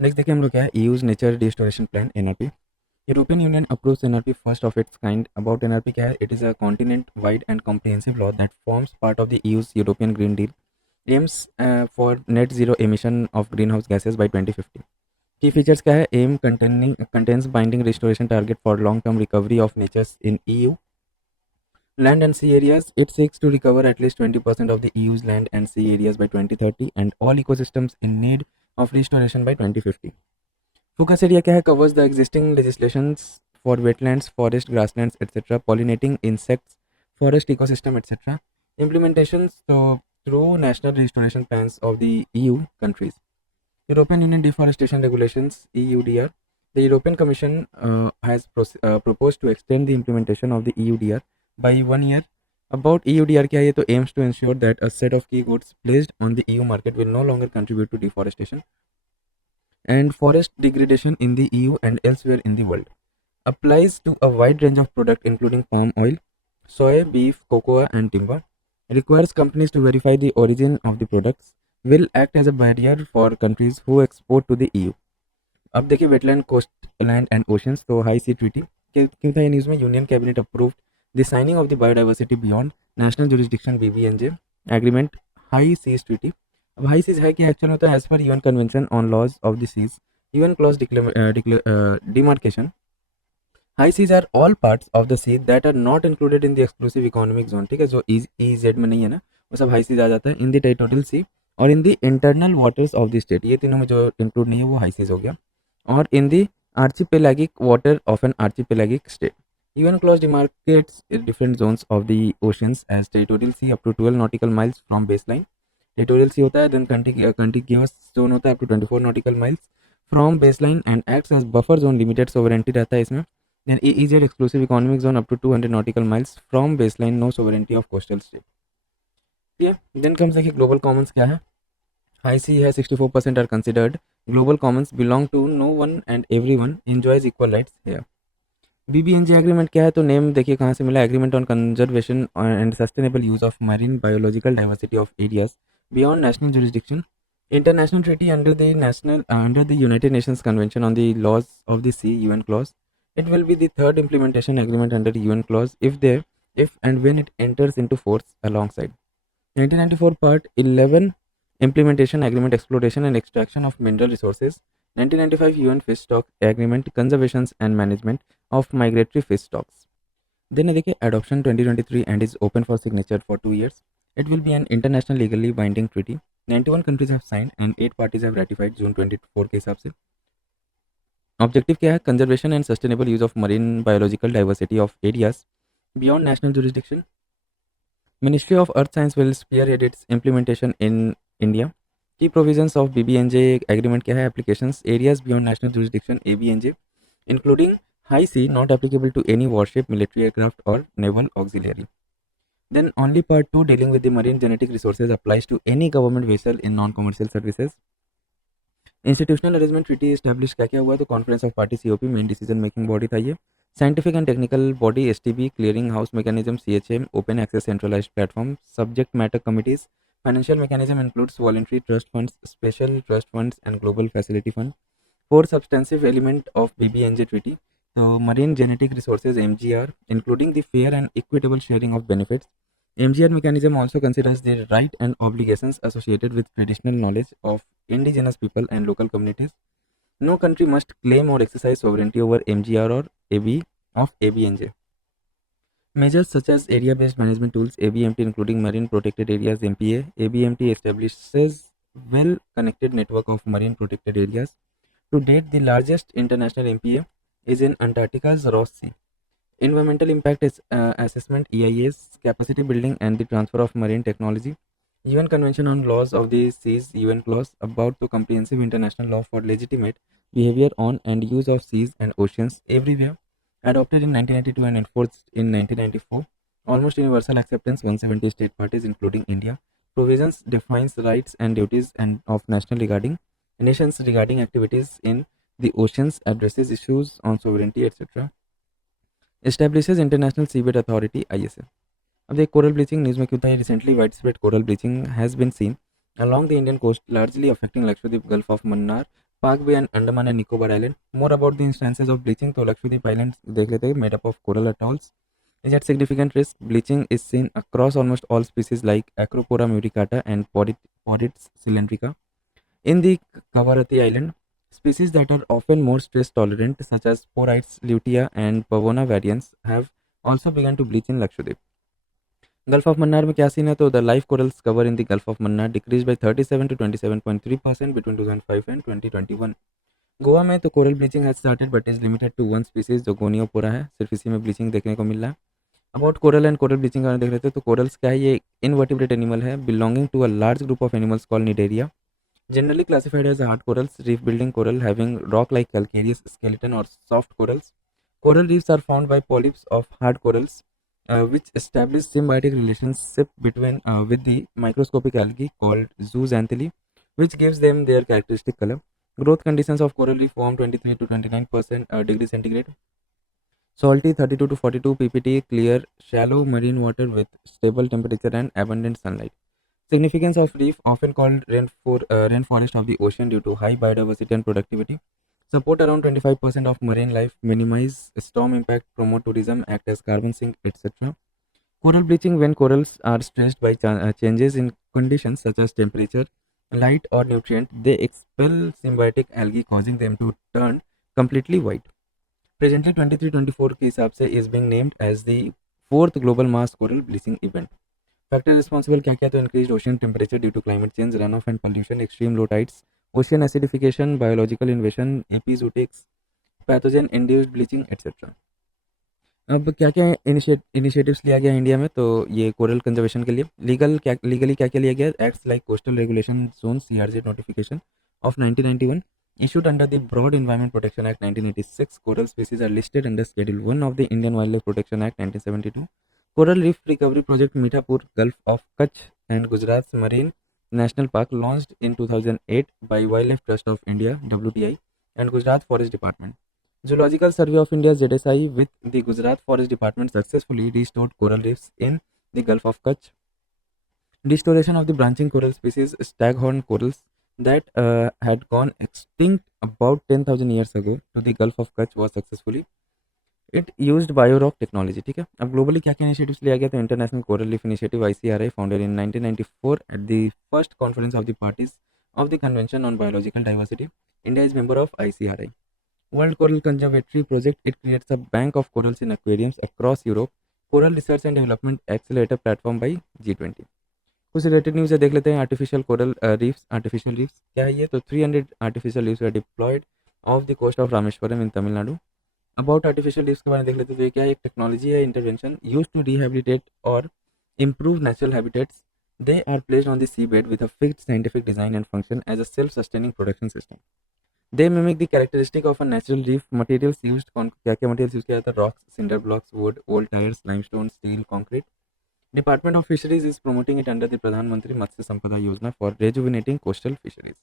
Next देखिए हम लोग क्या है, use nature restoration plan NRP. European union approves NRP first of its kind. About NRP क्या है, it is a continent wide and comprehensive law that forms part of the use European green deal aims for net zero emission of greenhouse gases by 2050. Key features क्या है, aim containing contains binding restoration target for long term recovery of natures in EU land and sea areas. It seeks to recover at least 20% of the EU's land and sea areas by 2030 and all ecosystems in need of restoration by 2050. Focus area क्या है, covers the existing legislations for wetlands, forest, grasslands, etc., pollinating insects, forest ecosystem, etc. Implementations through national restoration plans of the EU countries. European Union Deforestation Regulations (EUDR). The European Commission has proposed to extend the implementation of the EUDR by 1 year. About EUDR क्या है, ये तो aims to ensure that a set of key goods placed on the EU market will no longer contribute to deforestation and forest degradation in the EU and elsewhere in the world. Applies to a wide range of products including palm oil, soy, beef, cocoa and timber. Requires companies to verify the origin of the products. Will act as a barrier for countries who export to the EU. अब देखिए wetland, coast land and oceans, तो high sea treaty क्यों था ये news में, union cabinet approved the signing of the biodiversity beyond national jurisdiction BBNJ agreement high seas treaty. अब high seas है कि एक्चुअल होता है as per UN convention on laws of the seas UNCLOS demarcation. High seas are all parts of the sea that are not included in the exclusive economic zone, ठीक है, जो E Z में नहीं है ना, वो सब high seize आ जाता है। इन द टेरिटोरियल सी और in the internal waters of the state, ये तीनों में जो इंक्लूड नहीं है वो हाई सीज हो गया। और in the archipelagic water of an archipelagic state. UN clause demarcates different zones of the oceans as territorial sea up to 12 nautical miles from baseline. Territorial sea होता है, then contiguous zone होता है up to 24 nautical miles from baseline and acts as buffer zone, limited sovereignty रहता है इसमें. Then EEZ exclusive economic zone up to 200 nautical miles from baseline, no sovereignty of coastal state. Yeah, then comes देखिए global commons क्या है. High sea has 64% are considered global commons belong to no one and everyone enjoys equal rights here. BBNJ agreement क्या है, तो name देखिए कहाँ से मिला, agreement on conservation and sustainable use of marine biological diversity of areas beyond national jurisdiction. International treaty under the United Nations convention on the laws of the sea UNCLOS. It will be the third implementation agreement under UN clause if and when it enters into force alongside 1994 Part 11 Implementation Agreement Exploration and Extraction of Mineral Resources, 1995 UN Fish Stock Agreement Conservation and Management of Migratory Fish Stocks. Then देखिए Adoption 2023 and is open for signature for 2 years. It will be an international legally binding treaty. 91 countries have signed and 8 parties have ratified June 24 के हिसाब से. Objective क्या है, conservation and sustainable use of marine biological diversity of areas beyond national jurisdiction. Ministry of Earth Science will spearhead its implementation in India. Key provisions of BBNJ agreement क्या है, applications areas beyond national jurisdiction ABNJ including high sea not applicable to any warship, military aircraft or naval auxiliary. Then only part 2 dealing with the marine genetic resources applies to any government vessel in non-commercial services. Institutional arrangement treaty established क्या क्या हुआ, तो conference of party COP main decision making body था ये. Scientific and technical body STB clearing house mechanism CHM open access centralised platform subject matter committees. Financial mechanism includes voluntary trust funds, special trust funds and global facility fund. Four substantive element of BBNJ treaty, तो marine genetic resources MGR including the fair and equitable sharing of benefits. MGR mechanism also considers the right and obligations associated with traditional knowledge of indigenous people and local communities. No country must claim or exercise sovereignty over MGR or AB of ABNJ. Measures such as area-based management tools ABMT including marine protected areas MPA. ABMT establishes well-connected network of marine protected areas. To date, the largest international MPA is in Antarctica's Ross Sea. Environmental impact is assessment EIS, capacity building and the transfer of marine technology. UN Convention on Laws of the Seas UN clause about to comprehensive international law for legitimate behavior on and use of seas and oceans everywhere, adopted in 1992 and enforced in 1994. Almost universal acceptance, 170 state parties including India. Provisions defines rights and duties and of national regarding nations regarding activities in the oceans, addresses issues on sovereignty etc. Establishes International Seabed Authority ISA. अब देख coral bleaching news में क्यों था, recently wide spread coral bleaching has been seen along the Indian coast, largely affecting Lakshadweep, Gulf of Mannar, Palk bay and Andaman and Nicobar island. More about the instances of bleaching, तो Lakshadweep island देख लेते हैं, made up of coral atolls. Is at significant risk. Bleaching is seen across almost all species like Acropora muricata and Porids cylindrica. In the Kavarati Island, species that are often more stress tolerant, such as Porids lutea and Pavona variants, have also begun to bleach in Lakshadweep. Gulf of Mannar में क्या scene है, तो the live corals cover in the Gulf of Mannar decreased by 37 to 27.3% between 2005 and 2021. Goa में तो coral bleaching has started but is limited to one species जो Goniopora है, सिर्फ इसी में ब्लीचिंग देखने को मिल रहा है. About coral and coral bleaching का देख रहे थे, तो कोरल्स क्या है, ये इनवर्टिब्रेट एनिमल है belonging to a large group of animals called Cnidaria. Generally classified as hard corals, reef building coral having rock-like calcareous skeleton or soft corals. Coral reefs are formed by polyps of hard corals, which establish symbiotic relationship between with the microscopic algae called zooxanthellae, which gives them their characteristic color. Growth conditions of coral reef warm 23 to 29% degree centigrade, salty 32 to 42 ppt, clear, shallow marine water with stable temperature and abundant sunlight. Significance of reef, often called rainforest of the ocean due to high biodiversity and productivity. Support around 25% of marine life, minimize storm impact, promote tourism, act as carbon sink, etc. Coral bleaching, when corals are stressed by changes in conditions such as temperature, light, or nutrient, they expel symbiotic algae, causing them to turn completely white. Presently 23-24 के हिसाब से is being named as the fourth global mass coral bleaching event. Factor responsible क्या क्या, तो increased ocean temperature due to climate change, runoff and pollution, extreme low tides, ocean acidification, biological invasion, epizootics, pathogen induced bleaching etcetera. अब क्या क्या initiatives लिया गया India में, तो ये कोरल कंजर्वेशन के लिए लीगली क्या क्या लिया गया. Acts like coastal regulation zone CRZ notification of 1991 issued under the Broad Environment Protection Act 1986. Coral species are listed under Schedule 1 of the Indian Wildlife Protection Act 1972. Coral Reef Recovery Project Mithapur, Gulf of Kutch and Gujarat's Marine National Park, launched in 2008 by Wildlife Trust of India (WTI) and Gujarat Forest Department. Zoological Survey of India (ZSI) with the Gujarat Forest Department successfully restored coral reefs in the Gulf of Kutch. Restoration of the branching coral species staghorn corals that had gone extinct about 10,000 years ago to the Gulf of Kutch was successfully. It used biorock technology. ठीक है. अब globally क्या क्या initiatives लिया गया, तो international coral leaf initiative ICRI founded in 1994 at the first conference of the parties of the convention on biological diversity. India is member of ICRI. World Coral Conservatory Project, it creates a bank of corals in aquariums across Europe. Coral Research and Development Accelerator Platform by G20. कुछ related news है देख लेते हैं. Artificial coral reefs. Artificial reefs क्या है ये, तो 300 artificial reefs are deployed off the coast of Rameswaram in Tamil Nadu. About artificial reefs के बारे में देख लेते हैं, तो ये क्या है, एक टेक्नोलॉजी है, इंटरवेंशन यूज टू रिहेबिलिटेट और improve natural habitats. They are placed on the seabed with a fixed scientific design and function as a self-sustaining production system. They mimic the characteristic of a natural reef. Materials used, क्या क्या materials use किया जाता है, rocks, cinder blocks, wood, old tires, limestone, steel, concrete. Department of Fisheries is promoting it under the Pradhan Mantri Matsya Sampada Yojana for rejuvenating coastal fisheries.